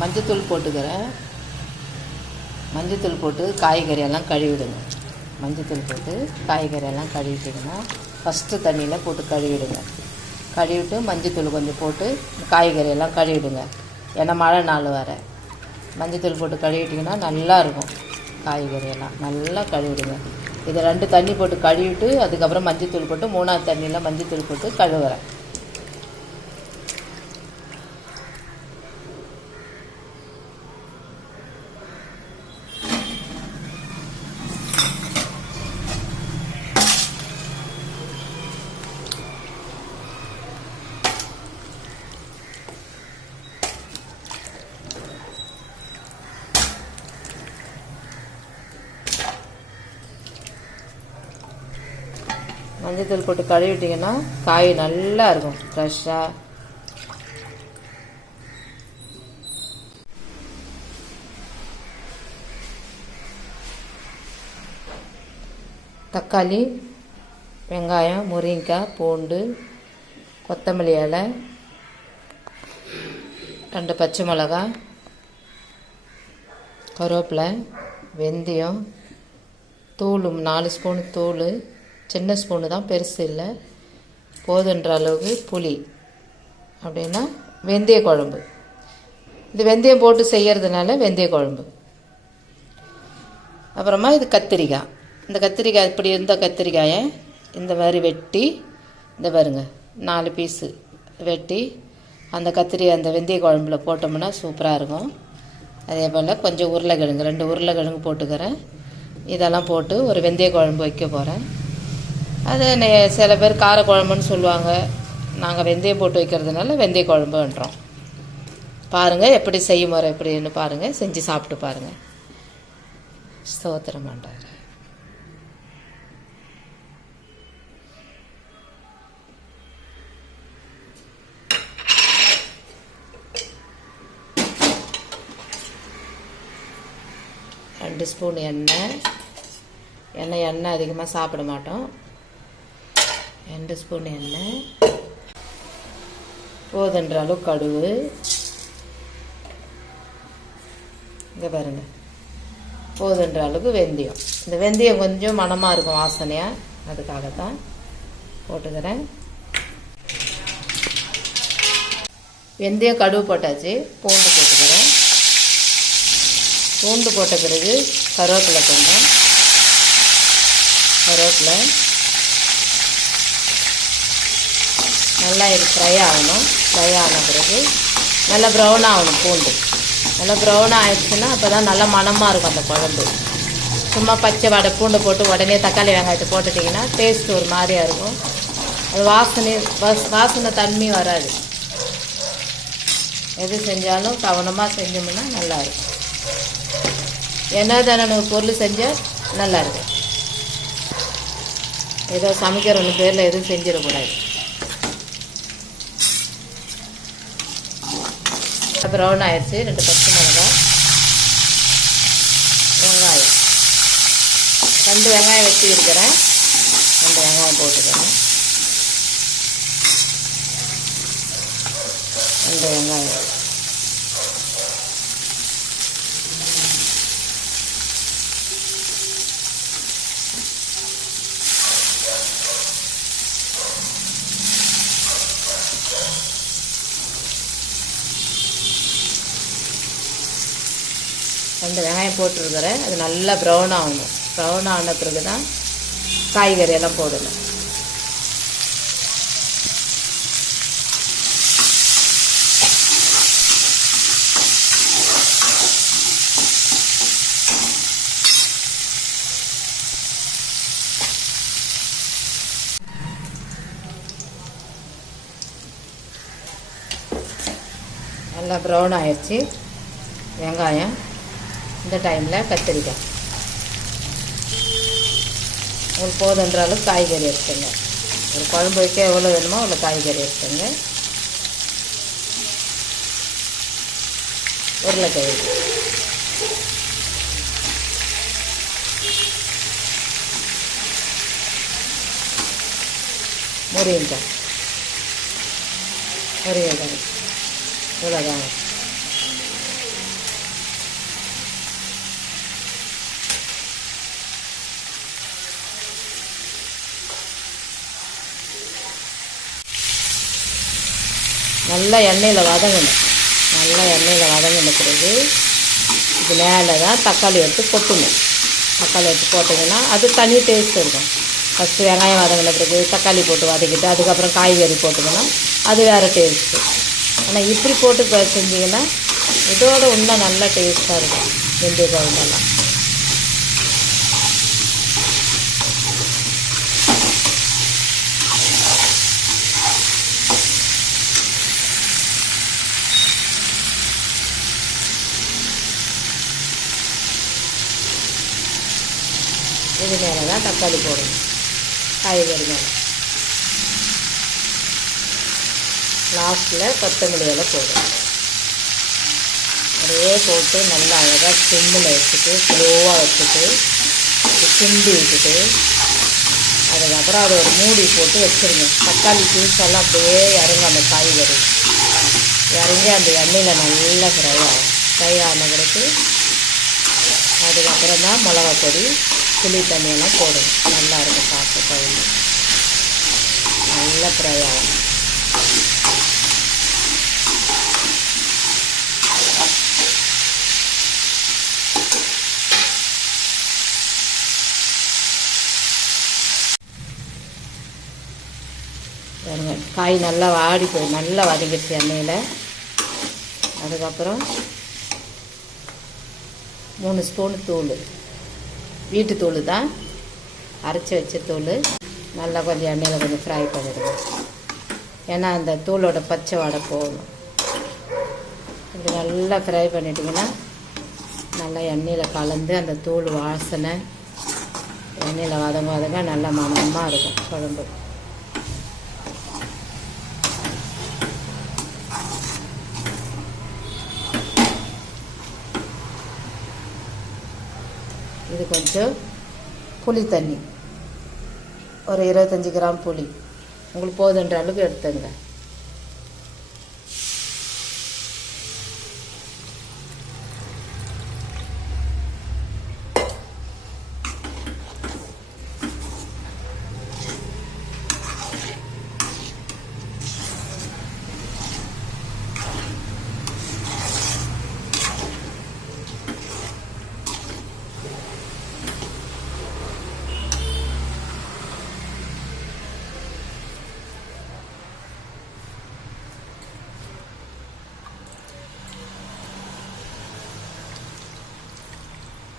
மஞ்சத்தூள் போட்டுக்கிறேன். மஞ்சத்தூள் போட்டு காய்கறியெல்லாம் கழுவிடுங்க. மஞ்சத்தூள் போட்டு காய்கறியெல்லாம் கழுவிட்டிங்கன்னா ஃபஸ்ட்டு தண்ணியில் போட்டு கழுவிடுங்க. கழுவிட்டு மஞ்சத்தூள் கொஞ்சம் போட்டு காய்கறியெல்லாம் கழுவிடுங்க. ஏன்னா மழை நாள் வர மஞ்சத்தூள் போட்டு கழுவிட்டிங்கன்னா நல்லாயிருக்கும். காய்கறியெல்லாம் நல்லா கழுவிடுங்க. இதை 2 தண்ணி போட்டு கழுவிட்டு அதுக்கப்புறம் மஞ்சத்தூள் போட்டு 3ஆவது தண்ணியில் மஞ்சத்தூள் போட்டு கழுவுறேன். மஞ்சத்தூள் போட்டு கழுவிட்டிங்கன்னா காய் நல்லா இருக்கும் ஃப்ரெஷ்ஷாக. தக்காளி, வெங்காயம், முருங்கைக்காய், பூண்டு, கொத்தமல்லி இலை, 2 பச்சை மிளகாய், கருவேப்பிலை, வெந்தயம், தூள் 4 ஸ்பூனு தூள், சின்ன ஸ்பூனு தான், பெருசு இல்லை, போதுன்ற அளவுக்கு புளி. அப்படின்னா வெந்தய குழம்பு. இது வெந்தயம் போட்டு செய்கிறதுனால வெந்தய குழம்பு. அப்புறமா இது கத்திரிக்காய். இந்த கத்திரிக்காய் இப்படி இருந்த கத்திரிக்காயை இந்த மாதிரி வெட்டி, இந்த பாருங்க 4 பீஸு வெட்டி அந்த கத்திரிக்காய் அந்த வெந்தய குழம்புல போட்டோம்னா சூப்பராக இருக்கும். அதே போல் கொஞ்சம் உருளைக்கிழங்கு 2 உருளைக்கிழங்கு போட்டுக்கிறேன். இதெல்லாம் போட்டு ஒரு வெந்தய குழம்பு வைக்க போகிறேன். அது சில பேர் காரக்குழம்புன்னு சொல்லுவாங்க. நாங்கள் வெந்தயம் போட்டு வைக்கிறதுனால வெந்தய குழம்புன்றோம். பாருங்கள் எப்படி செய்யும் முறை எப்படின்னு பாருங்கள், செஞ்சு சாப்பிட்டு பாருங்கள். ஸ்தோத்திரம் ஆண்டவரே. ரெண்டு ஸ்பூன் எண்ணெய் அதிகமாக சாப்பிட மாட்டோம். 2 ஸ்பூன் எண்ணெய், போதுன்ற அளவு கடுகு, இங்கே பாருங்கள் போதுன்ற அளவுக்கு வெந்தயம். இந்த வெந்தயம் கொஞ்சம் மணமாக இருக்கும் வாசனையாக, அதுக்காகத்தான் போட்டுக்கிறேன். வெந்தயம் கடுகு போட்டாச்சு. பூண்டு போட்டுக்கிறேன். பூண்டு போட்ட பிறகு கருவேப்பிலை, கொஞ்சம் கருவேப்பிலை நல்லா இது ஃப்ரை ஆகணும். ஃப்ரை ஆன பிறகு நல்லா ப்ரௌன் ஆகணும். பூண்டு நல்லா ப்ரௌனாக ஆயிடுச்சுன்னா அப்போ தான் நல்லா மணமாக இருக்கும் அந்த குழம்பு. சும்மா பச்சை வடை பூண்டு போட்டு உடனே தக்காளி வெங்காயத்தை போட்டுட்டிங்கன்னா டேஸ்ட் ஒரு மாதிரியாக இருக்கும். அது வாசனை தன்மை வராது. எது செஞ்சாலும் கவனமாக செஞ்சோம்னா நல்லாயிருக்கும். என்ன தானே பொருள் செஞ்சால் நல்லாயிருக்கும். ஏதோ சமைக்கிற ஒன்று பேரில் எதுவும் செஞ்சிடக்கூடாது. ப்ரௌன் ஆயிடுச்சு. 2 பச்சை மிளகாய், வெங்காயம் 2 வெங்காயம் வெட்டி இருக்கிறேன். 2 வெங்காயம் போட்டுக்கிறேன். 2 வெங்காயம் போட்டுருக்கிறேன். அது நல்லா ப்ரௌன் ஆகணும். ப்ரௌன் ஆன பிறகு தான் காய்கறி எல்லாம் போடணும். நல்லா ப்ரௌன் ஆயிடுச்சு வெங்காயம். இந்த டைமில் கத்திரிக்காய் உங்களுக்கு போதுன்ற அளவுக்கு காய்கறி எடுத்துங்க. ஒரு குழம்பு வைக்க எவ்வளோ வேணுமோ அவ்வளோ காய்கறி எடுத்துங்க. உருளைக்கிழங்கு, முருங்கைக்காய், இவ்வளோதாங்க. நல்லா எண்ணெயில் வதங்கணும். நல்லா எண்ணெயில் வதங்கின பிறகு இது மேலே தான் தக்காளி எடுத்து கொட்டணும். தக்காளி எடுத்து போட்டிங்கன்னா அது தனி டேஸ்ட் இருக்கும். ஃபஸ்ட்டு வெங்காயம் வதங்கின பிறகு தக்காளி போட்டு வதக்கிட்டு அதுக்கப்புறம் காய்கறி போட்டிங்கன்னா அது வேறு டேஸ்ட்டு. ஆனால் இப்படி போட்டு செஞ்சிங்கன்னா இதோட இன்னும் நல்லா டேஸ்ட்டாக இருக்கும் வெந்தய குழம்பெல்லாம். இது மேலே தான் தக்காளி போடணும், காய்கறி மேலே. லாஸ்ட்டில் கொத்தமல்லி இலை போடணும். அப்படியே போட்டு நல்லா அழகாக சிம்மில் வச்சுட்டு ஸ்லோவாக வச்சுட்டு கிண்டி விட்டுட்டு அதுக்கப்புறம் அதை ஒரு மூடி போட்டு வச்சுருங்க. தக்காளி ஜூஸெல்லாம் அப்படியே இறங்கும் அந்த காய்கறி இறங்கி அந்த எண்ணெயில் நல்லா ஃப்ரை ஆன பிறகு அதுக்கப்புறம் தான் மிளகா பொடி புளி தண்ணியெல்லாம் போடணும். நல்லாயிருக்கும் சாப்பிட்டு குழம்பு நல்லா ஃப்ரை ஆகும். காய் நல்லா வாடி போய் நல்லா வதங்கிடுச்சு எண்ணெயில். அதுக்கப்புறம் 3 ஸ்பூன் தூள், வீட்டு தூள் தான், அரைச்சி வச்ச தூள். நல்லா கொஞ்சம் எண்ணெயில் கொஞ்சம் ஃப்ரை பண்ணிடுங்க. ஏன்னா அந்த தூளோட பச்சை வாடை போகணும். இது நல்லா ஃப்ரை பண்ணிட்டிங்கன்னா நல்லா எண்ணெயில் கலந்து அந்த தூள் வாசனை எண்ணெயில் வதங்க நல்லா மணமாக இருக்கும் குழம்பு. இது கொஞ்சம் புளி தண்ணி, ஒரு 25 கிராம் புளி உங்களுக்கு போதுன்ற அளவுக்கு எடுத்துங்க.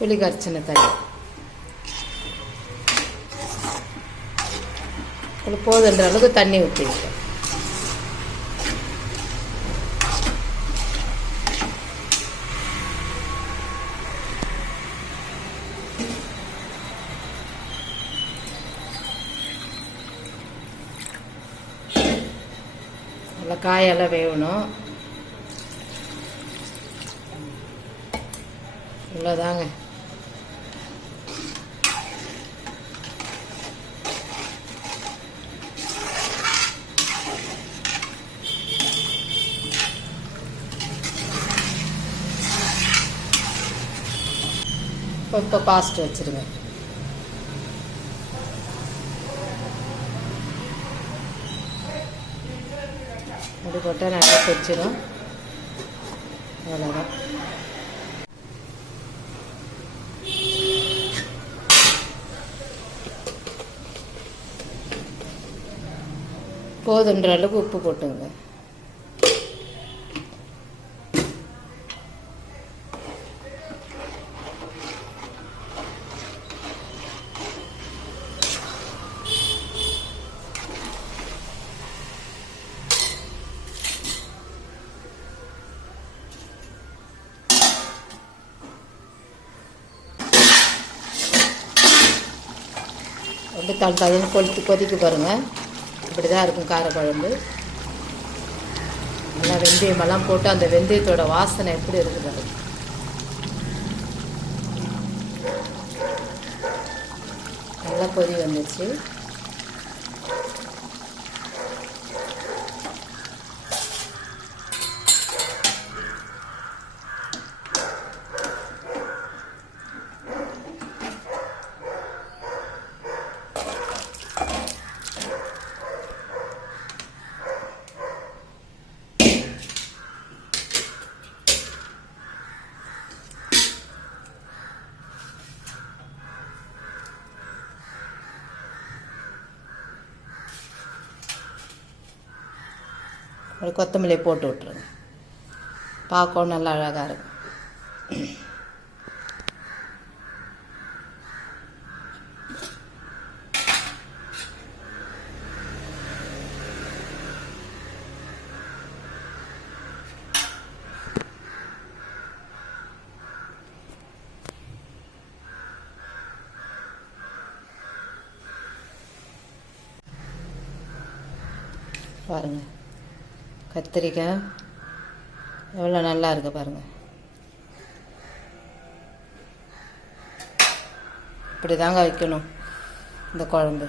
புளி கரைச்சின தண்ணி உங்களுக்கு போதுன்ற அளவுக்கு தண்ணி ஊற்றிக்கிட்டேன். நல்லா காயெல்லாம் வேகணும். இவ்வளோதாங்க. இப்போ பாஸ்ட் வச்சுருங்க. அது போட்டால் நல்லா கொச்சிடும். அவ்வளோதான். போதுன்ற அளவுக்கு உப்பு போட்டுங்க. அப்படி தள்ளுன்னு கொதிக்க பாருங்கள். இப்படி தான் இருக்கும் காரக்குழம்பு. நல்லா வெந்தயமெல்லாம் போட்டு அந்த வெந்தயத்தோட வாசனை எப்படி இருக்குது. நல்லா கொதி வந்துச்சு. ஒரு கொத்தமல்லியை போட்டு விட்ருங்க. பார்க்கவும் நல்லா அழகாக இருக்கும். பாருங்கள், கத்திரிக்காய் எவ்வளோ நல்லா இருக்குது பாருங்கள். இப்படி தாங்க வைக்கணும் இந்த குழம்பு.